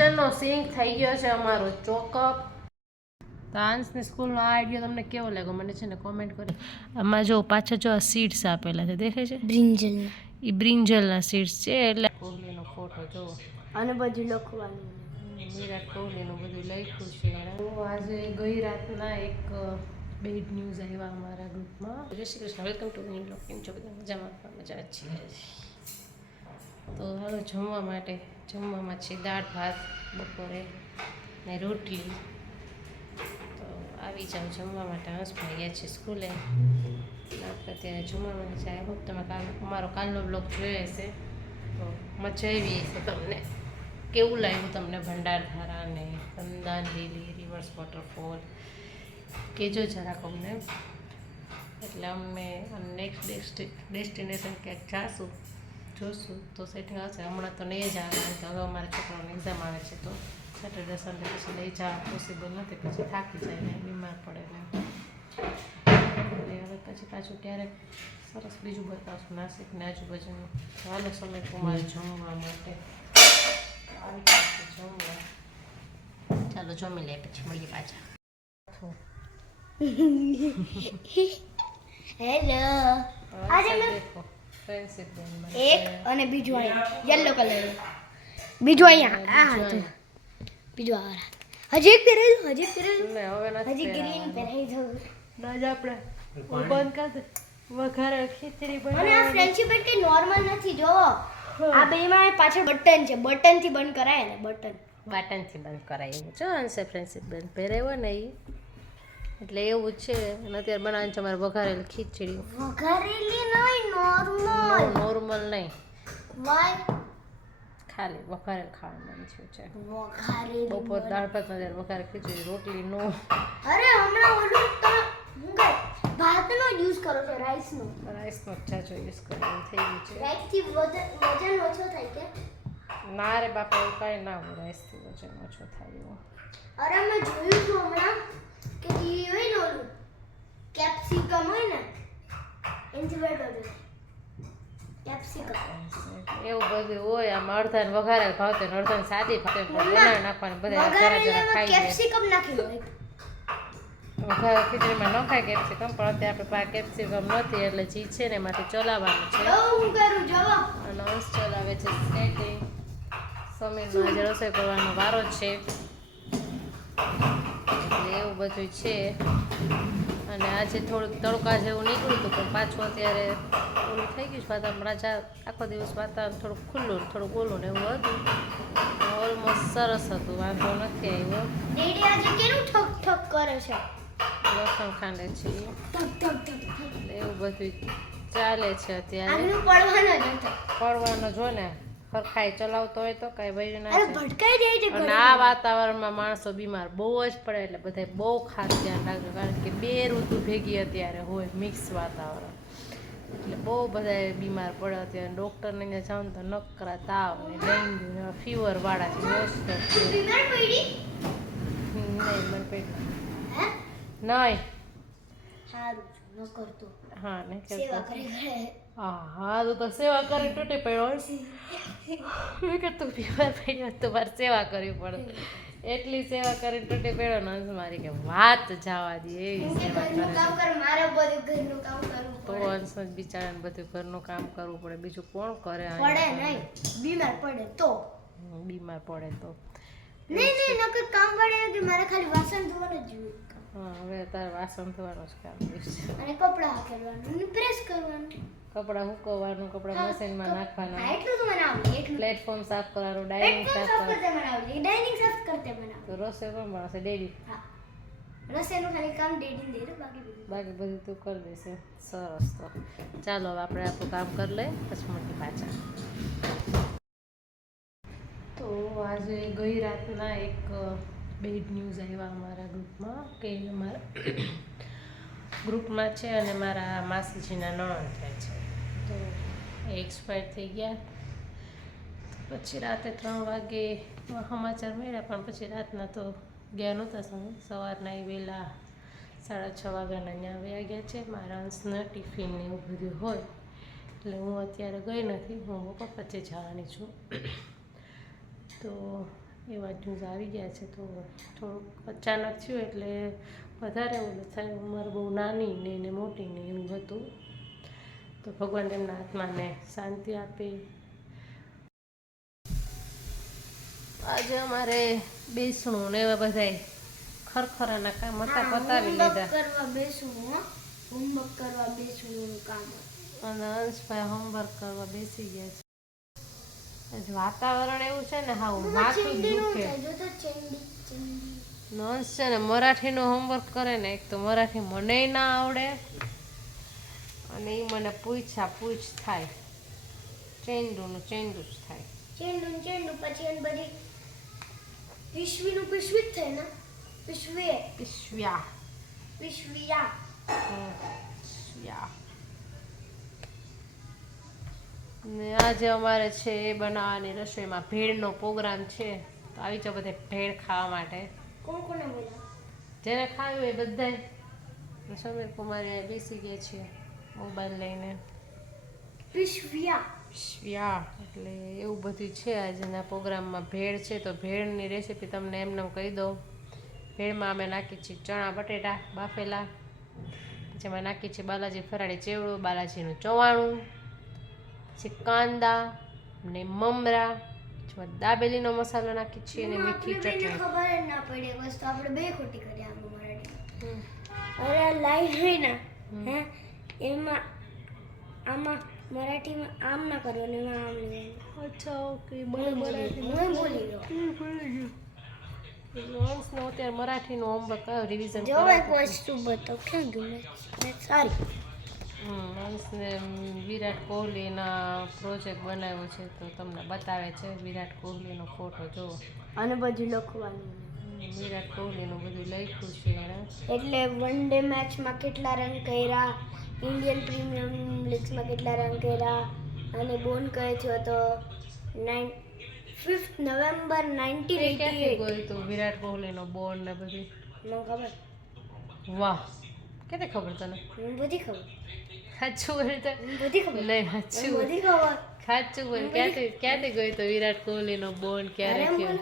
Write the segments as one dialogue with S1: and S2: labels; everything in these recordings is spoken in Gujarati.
S1: કિચનનો સિંક થઈ ગયો છે અમારો ચોકઅપ. ડાન્સની સ્કૂલનો આ આઈડિયો તમને કેવો લાગ્યો? મને છે ને કોમેન્ટ કરી. આમાં જો પાછળ જો આ સીટ્સ આપેલા છે દેખાય છે?
S2: બ્રિંજલ.
S1: એ બ્રિંજલના સીટ્સ છે એટલે કોહલીનો ફોટો જો
S2: અને બધું લખવાનું.
S1: વિરાટ કોહલીનું બધું લખ્યું છે. તો આજે ગઈ રાતના એક બેડ ન્યૂઝ આવ્યા અમારા ગ્રુપમાં Jai Shri Krishna welcome to new blog કેમ છો બધા? મજામાં? મજા જ છીએ. તો હાલો જમવા માટે, જમવામાં છે દાળ, ભાત, બપોરે ને રોટલી. તો આવી જાઓ, જમવા માટે હંસભાઈ ગયા છે સ્કૂલે. આપણે અત્યારે જમવા માટે જાય હોપ તમે અમારો કાલનો બ્લોગ જોયો હશે. તો મજા આવી હશે તમને. કેવું લાગ્યું તમને ભંડારધારા ને સંદાન લીલી રિવર્સ વોટરફોલ કહેજો જરાક અમને એટલે અમે નેક્સ્ટ ડેસ્ટિનેશન ક્યાંક જાશું. જોશું. તો સેટિંગ આવશે હમણાં તો નહીં જ આવે કારણ કે હવે અમારા છોકરાઓની એક્ઝામ આવે છે તો સેટરડે સન્ડે પછી લઈ જવા પોસિબલ નથી. પછી થાકી જાય ને બીમાર પડે ને. હવે પછી પાછું ક્યારેક સરસ બીજું બતાવશું. નાસિક ને આજુબાજુનું. ચાલો સમય કુમાર જમવા માટે. આવી જમવા. ચાલો જમી લે પછી મળીએ પાછા.
S2: હેલો આજે મેં એક અને બીજું અહીંયા યલો કલર બીજું અહીંયા. આ હતું. બીજું આ હજી એક પહેરેલું હજી એક પહેરેલું
S1: હવે નથી
S2: હજી ગ્રીન પહેરાઈ જવું
S1: ના જ આપણે બંધ કર દે. વઘારે ખીચડી
S2: અને આ ફ્રેન્ડશિપ બેટ કઈ નોર્મલ નથી જો આ બેમાં પાછળ બટન છે. બટનથી બંધ કરાય ને બટન
S1: બાટનથી બંધ કરાય. જો આન્સર ફ્રેન્ડશિપ બંધ પહેરાવ્યો ને એ એટલે એવું છે. અને અત્યારે બનાવીને છે અમારે વઘારેલ ખીચડી.
S2: વઘારેલી નહીં નોર્મલ
S1: નોર્મલ નહીં.
S2: વાય?
S1: ખાલી વઘારેલ ખાવાનું મન થયું છે.
S2: વઘારેલી
S1: બપોર દાળ ભાત ત્યારે વઘારે ખીચડી રોટલી નો.
S2: અરે હમણાં ઓલું તમે ભાતનો યુઝ કરો છો રાઈસનો
S1: રાઈસનો જાજો યુઝ કરો થઈ ગયું છે.
S2: રાઈસથી વજન વજન ઓછો થાય કે?
S1: ના રે બાપા એવું કાંઈ ના હોય રાઈસથી વજન ઓછો થાય એવું.
S2: અરે મેં જોયું હતું હમણાં. કે ઈ હોય ને ઓલું? કેપ્સિકમ હોય ને? એનાથી કેપ્સિકમ.
S1: એવું બધું હોય આમ અડધાને વઘારે ભાવતે ને અડધાને સાદી ભાવતે બનાવી નાખવાની બધા જરા જરા ખાઈ
S2: કેપ્સિકમ નાખી હોય.
S1: વઘારે ખીચડીમાં ન ખાય કેપ્સિકમ પણ અત્યારે આપણે પાસે કેપ્સિકમ નથી એટલે જી છે ને એમાંથી ચલાવવાનું છે.
S2: હું કરું જો.
S1: અને અંશ ચલાવે છે સ્કેટિંગ સમીરનો આજે રસોઈ કરવાનો વારો છે. બધું છે. અને આજે થોડુંક તડકા જેવું નીકળ્યું હતું પણ પાછું અત્યારે ઓલું થઈ ગયું છે વાતાવરણ. રાજા આખો દિવસ વાતાવરણ થોડુંક ખુલ્લું થોડું થોડુંક ઓલું ને એવું હતું. ઓલમોસ્ટ સરસ હતું વાંધો નથી આવ્યો.
S2: ડેડી આજે ઠક ઠક કરે છે?
S1: લસણ ખાંડે છે. એવું બધું ચાલે છે અત્યારે.
S2: પડવાનો જ
S1: પડવાનો જો ને. ખરખાઈ ચલાવતો હોય તો કાંઈ ભાઈ ના અને આ વાતાવરણમાં માણસો બીમાર બહુ જ પડે એટલે બધા બહુ ખાસ ધ્યાન રાખજો કારણ કે બે ઋતુ ભેગી અત્યારે હોય મિક્સ વાતાવરણ. એટલે બહુ બધા બીમાર પડે અત્યારે. ડૉક્ટરને ત્યાં જાઓ ને તો નકરા તાવ ને ડેન્ગ્યુ ને ફીવર વાળા છે મોસ્ટ નહીં મને પેટ નહીં.
S2: સારું.
S1: હા ને
S2: સેવા કરે
S1: હા હા તો તો સેવા કરી તૂટી પડ્યો મેં કે તું બીમાર પડ્યો તો મારે સેવા કરવી પડે. એટલી સેવા કરીને તૂટી પડ્યો ને મારી કે વાત જવા દે એવી સેવા કરે
S2: કામ કર મારે બધું ઘરનું કામ કરવું
S1: તો અંશ બિચારાને બધું ઘરનું કામ કરવું પડે. બીજું કોણ કરે
S2: પડે નહીં બીમાર પડે તો.
S1: બીમાર પડે તો.
S2: નહીં નહીં નકર કામ પડે કે મારે ખાલી વાસણ ધોવાનું જ જોઈએ.
S1: હા હવે તારે વાસણ ધોવાનું જ કામ છે.
S2: અને કપડાં હાકેલવાનું પ્રેસ કરવાનું.
S1: કપડાં હુકવવાનું કપડાં મશીનમાં નાખવાના.
S2: એટલું તો મને આવડે એટલું.
S1: પ્લેટફોર્મ સાફ કરવાનું ડાઇનિંગ સાફ કરવાનું.
S2: મને આવડે ડાઇનિંગ સાફ કરતે મને આવડે
S1: તો રસોઈ કોણ બનાવશે? ડેડી
S2: હા. રસોઈનું ખાલી કામ ડેડીને દે બાકી બધું.
S1: બાકી બધું તું કરી દેશે. સરસ તો. ચાલો હવે આપણે આપણું કામ કરી લઈએ પછી મળીએ પાછા. તો આજે ગઈ રાતના એક બેડ ન્યૂઝ આવ્યા અમારા ગ્રુપમાં કે અમારા ગ્રુપમાં છે અને મારા માસીજીના નણંદ થાય છે. તો એક્સપાયર થઈ ગયા. પછી રાતે ત્રણ વાગે સમાચાર મળ્યા, પણ પછી રાતના તો ગયા નહોતા સવારના એ વહેલા સાડા છ વાગ્યાના અહીંયા વયા ગયા છે. મારા અંશને ટિફિન ને એવું બધું હોય. એટલે હું અત્યારે ગઈ નથી, હું બપોર પછી જવાની છું. તો એવા ન્યૂઝ આવી ગયા છે તો થોડુંક અચાનક થયું એટલે વધારે ઓલું થાય. ઉંમર બહુ નાની ને એને મોટી ને એવું હતું. તો ભગવાન એમના આત્માને શાંતિ આપે. આજે અમારે બેસણું ને એવા બધાય ખરખરાના કામ હતા પતાવી લીધા.
S2: કરવા બેસવું હોમવર્ક કરવા બેસવું કામ
S1: અને અંશભાઈ હોમવર્ક કરવા બેસી ગયા છે. વાતાવરણ એવું છે ને હા માથું
S2: નું
S1: દુખે. નોંસ છે ને મરાઠીનું હોમવર્ક કરે ને એક તો મરાઠી મને ના આવડે અને એ મને પૂછા પૂછ થાય. ચેન્ડુનું ચેન્ડુ જ થાય.
S2: ચેન્ડું ચેન્ડુ પછી એને બધી વિશ્વીનું વિશ્વી જ થાય ને. વિશ્વે.
S1: ઈશ્વ્યા
S2: વિશ્વિયા.
S1: હમ, ને આજે અમારે છે એ બનાવવાની રસોઈમાં ભેળનો પ્રોગ્રામ છે. તો આવી જાઓ બધે ભેળ ખાવા માટે.
S2: કોણ કોને બોલા
S1: જેને ખાવું એ બધાય. સમીર કુમારી બેસી ગયા છે મોબાઈલ લઈને.
S2: વિશ્વિયા
S1: યા એટલે એવું બધું છે આજના પ્રોગ્રામમાં ભેળ છે. તો ભેળની રેસીપી તમને એમને કહી દઉં. ભેળમાં અમે નાખીએ છીએ ચણા બટેટા બાફેલા. પછી નાખીએ નાખી છીએ બાલાજી ફરાળી ચેવડું બાલાજીનું ચવાણું. પછી કાંદા ને મમરા દાબેલીનો મસાલો નાખી છીએ અને મીઠી ચટણી.
S2: ખબર ના પડે બસ તો આપણે બે ખોટી કરી આમ મરાઠી અરે આ લાઈન હોય ને હે એમાં આમાં મરાઠીમાં આમ ના કરવાનું એમાં આમ લેવાનું
S1: અચ્છા ઓકે
S2: હું બોલી ગયો
S1: મરાઠીનું હોમવર્ક રિવિઝન
S2: જો એક વસ્તુ બતાવ ક્યાં ગમે? સારી
S1: વિરાટ કોહલીના પ્રોજેક્ટ બનાવ્યો છે તો તમને બતાવે છે વિરાટ કોહલીનો ફોટો જો
S2: અને બધું લખવાનું.
S1: વિરાટ કોહલીનું બધું લખ્યું છે
S2: એટલે વન ડે મેચમાં કેટલા રન કર્યા? ઇન્ડિયન પ્રીમિયમ લીગ્સમાં કેટલા રન કર્યા? અને બોન કહે છે તો nine fifth November nineteen eighty
S1: ગયું હતું વિરાટ કોહલીનો બોર્ડ ને બધું?
S2: મને ખબર.
S1: વાહ કેતે ખબર તને?
S2: બધી ખબર.
S1: સાચું બોલ તો
S2: બધી ખબર.
S1: નહીં સાચું ખાચું
S2: બધી ખબર.
S1: સાચું બોલ ક્યાંથી ક્યાંથી ગયું તો વિરાટ કોહલીનો બોન ક્યારે થયો?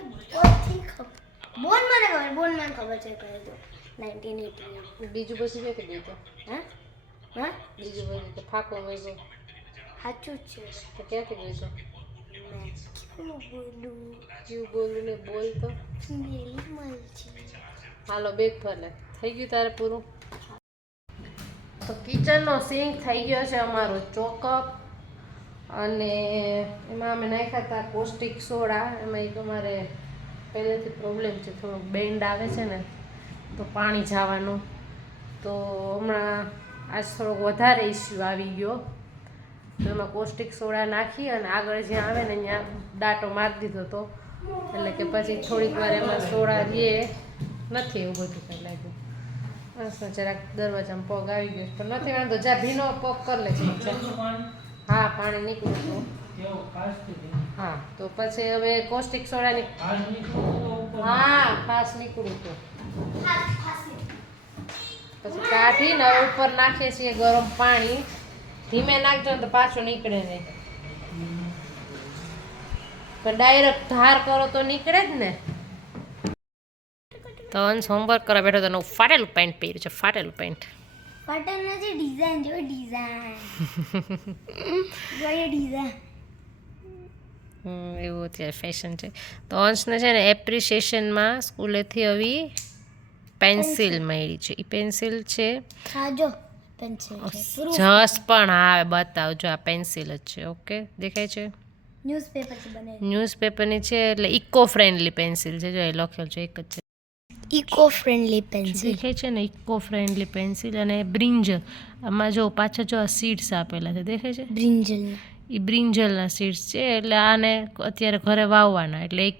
S2: બોન મને ખબર. બોન મને ખબર છે કયો હતો નાઇન્ટીન એટી
S1: બીજું પછી ક્યાંથી ગયું તો?
S2: હા? હા?
S1: બીજું પછી તો ફાકો વહી
S2: સાચું છે.
S1: તો ક્યાંથી ગયું તો
S2: કેવું બોલું
S1: ને બોલ. તો હાલો બેગ ભલે થઈ ગયું તારે પૂરું? તો કિચનનો સિંક થઈ ગયો છે અમારો ચોકઅપ. અને એમાં અમે નાખ્યા હતા કોસ્ટિક સોડા. એમાં એક અમારે પહેલેથી પ્રોબ્લેમ છે, થોડુંક બેન્ડ આવે છે ને, તો પાણી જવાનું. તો હમણાં આજ થોડોક વધારે ઇસ્યુ આવી ગયો. તો એમાં કોસ્ટિક સોડા નાખી અને આગળ જ્યાં આવે ને ત્યાં દાંટો મારી દીધો હતો. એટલે કે પછી થોડીક વાર એમાં સોડા દે નથી એવું બધું કંઈ લાગ્યું. બસ જરાક દરવાજામાં પગ આવી ગયો પણ નથી વાંધો. જા ભીનો પગ કરી લે છે હા પાણી નીકળ્યું હા તો પછી હવે કોસ્ટિક સોડાની હા ફાસ નીકળ્યું હતું પછી કાઢીને હવે ઉપર નાખીએ છીએ ગરમ પાણી. ધીમે નાખજો ને તો પાછું નીકળે નહીં. પણ ડાયરેક્ટ ધાર કરો તો નીકળે જ ને. તો અંશ હોમવર્ક કરવા બેઠો તો ફાટેલું પેન્ટ પહેર્યું છે ફાટેલું પેન્ટ
S2: ફાટેલ નથી ડિઝાઇન જો ડિઝાઇન ડિઝાઇન
S1: એવું અત્યારે ફેશન છે. તો અંશને છે ને એપ્રિસિએશનમાં સ્કૂલેથી આવી પેન્સિલ મળી છે. એ પેન્સિલ છે.
S2: હા જો પેન્સિલ
S1: જસ પણ આવે બતાવજો આ પેન્સિલ જ છે ઓકે? દેખાય છે? ન્યૂઝપેપરની છે એટલે ઇકો ફ્રેન્ડલી પેન્સિલ છે. જો એ લખેલું છે એક જ છે.
S2: ઇકો ફ્રેન્ડલી પેન્સિલ
S1: દેખાય છે ને ઇકો ફ્રેન્ડલી પેન્સિલ અને બ્રિંજલ આમાં જો પાછળ જો આ સીડ્સ આપેલા છે દેખાય છે?
S2: બ્રિંજલ
S1: એ બ્રિંજલના સીડ્સ છે એટલે આને અત્યારે ઘરે વાવવાના. એટલે એક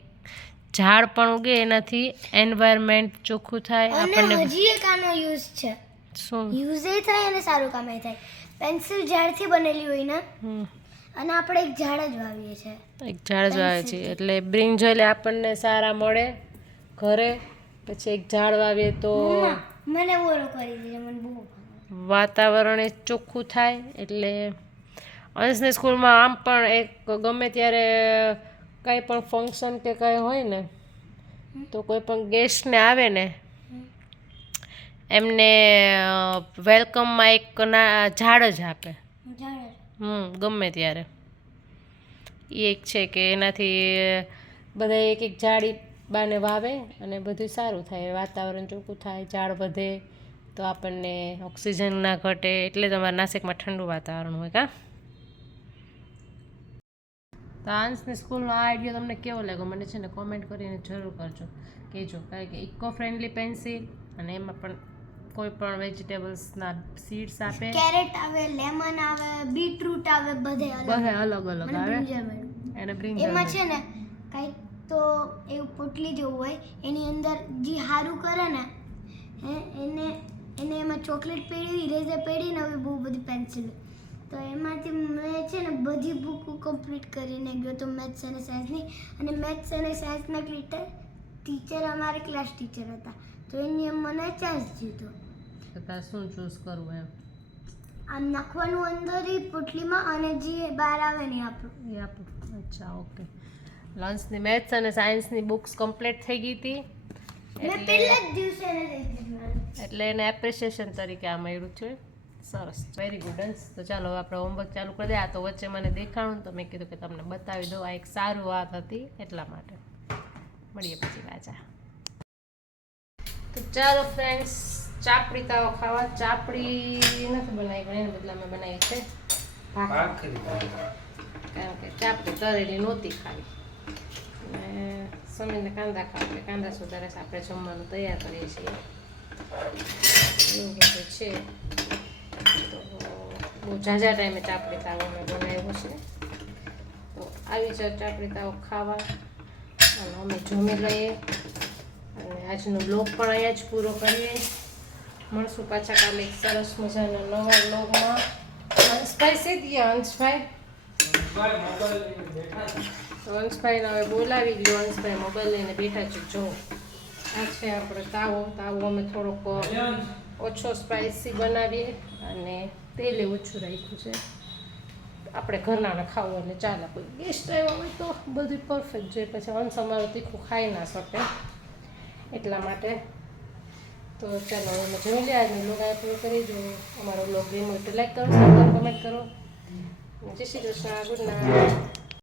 S1: ઝાડ પણ ઉગે એનાથી એન્વાયરમેન્ટ ચોખ્ખું થાય આપણને
S2: હજી એક આનો યુઝ છે.
S1: શું?
S2: યુઝ એ થાય અને સારું કામ એ થાય. પેન્સિલ ઝાડથી બનેલી હોય ને અને આપણે એક ઝાડ જ વાવીએ છીએ.
S1: એક ઝાડ જ વાવીએ છીએ એટલે બ્રિંજલ આપણને સારા મળે ઘરે. પછી એક ઝાડ વાવીએ તો
S2: મને બોલો કરી દીધો મને બહુ
S1: વાતાવરણ એ ચોખ્ખું થાય એટલે અંશની સ્કૂલમાં આમ પણ એક ગમે ત્યારે કાંઈ પણ ફંક્શન કે કાંઈ હોય ને તો કોઈ પણ ગેસ્ટને આવે ને એમને વેલકમમાં એક ના ઝાડ જ આપે. હમ ગમે ત્યારે. એ એક છે કે એનાથી બધા એક એક ઝાડી બાને વાવે અને બધું સારું થાય. વાતાવરણ ચોખ્ખું થાય ઝાડ વધે તો આપણને ઓક્સિજન ના ઘટે એટલે તમારા નાસિકમાં ઠંડુ વાતાવરણ હોય કા? તો આંસની સ્કૂલનો આ આઈડિયા તમને કેવો લાગ્યો? મને છે ને કોમેન્ટ કરીને જરૂર કરજો. કહેજો. કારણ કે ઇકો ફ્રેન્ડલી પેન્સિલ અને એમાં પણ કોઈ પણ વેજીટેબલ્સના સીડ્સ આપે.
S2: કેરેટ આવે લેમન આવે બીટરૂટ આવે બધે અલગ.
S1: બધા અલગ અલગ આવે. એને બ્રિંજલ
S2: એમાં છે ને કંઈક તો એવું પોટલી જેવું હોય એની અંદર જે સારું કરે ને એને એને એમાં ચોકલેટ પેડી ઇરેઝર પેઢીને હવે બહુ બધી પેન્સિલ તો એમાંથી મેં છે ને બધી બુક કમ્પ્લીટ કરીને ગયો તો મેથ્સ અને સાયન્સની અને મેથ્સ અને સાયન્સના ટીચર ટીચર અમારે ક્લાસ ટીચર હતા. તો એની મને ચાન્સ જીતો
S1: તો શું ચૂઝ કરવું એમ?
S2: આમ નાખવાનું અંદર એ પોટલીમાં અને જે બહાર આવે ને આપણું.
S1: એ આપણું. અચ્છા ઓકે લંચની મેથ્સ અને સાયન્સની બુક્સ કમ્પ્લીટ થઈ ગઈ હતી. એટલે
S2: પહેલા જ દિવસે એને
S1: એટલે એને એપ્રિસિએશન તરીકે આ મળ્યું છે. સરસ. વેરી ગુડ અંશ તો ચાલો આપણે હોમવર્ક ચાલુ કરી દે આ તો વચ્ચે મને દેખાણું તો મેં કીધું કે તમને બતાવી દઉં. આ એક સારું વાત હતી એટલા માટે. મળીએ પછી પાછા. તો ચાલો ફ્રેન્ડ્સ ચાપડી તાવ ખાવા. ચાપડી નથી બનાવી પણ એના બદલા મેં બનાવી છે. કારણ કે ચાપડી તળેલી નહોતી ખાવી. અને ને કાંદા ખાવા કાંદા સુધારે આપણે જમવાનું તૈયાર કરીએ છીએ. એવું બધું છે. તો બહુ ઝાઝા ટાઈમે ચાપડી તાવો મેં બનાવ્યો છે. તો આવી જ ચાપડી તાવો ખાવા અને અમે જમી લઈએ. અને આજનો બ્લોગ પણ અહીંયા જ પૂરો કરીએ. મળશું પાછા કાલે એક સરસ મજાના નવા બ્લોગમાં હંસભાઈ સીધી ગયા અંશભાઈને હવે બોલાવી ગયો અંશભાઈ મોબાઈલ લઈને બેઠા છે. જો, આ છે આપણે તાવો. તાવો અમે થોડોક ઓછો સ્પાઇસી બનાવીએ અને તેલે ઓછું રાખ્યું છે. આપણે ઘરનાને ખાવું અને ચાલે. કોઈ ગેસ્ટ આવ્યા હોય તો બધું પરફેક્ટ જોઈએ પછી અંશ અમારું તીખું ખાઈ ના શકે. એટલા માટે તો ચાલો અમે જોઈ લે આજનો બ્લોગ આ પૂરો કરી જો અમારો બ્લોગ ગેમ તો લાઈક કરો કરો કમેન્ટ કરો. જય શ્રી કૃષ્ણ. Good night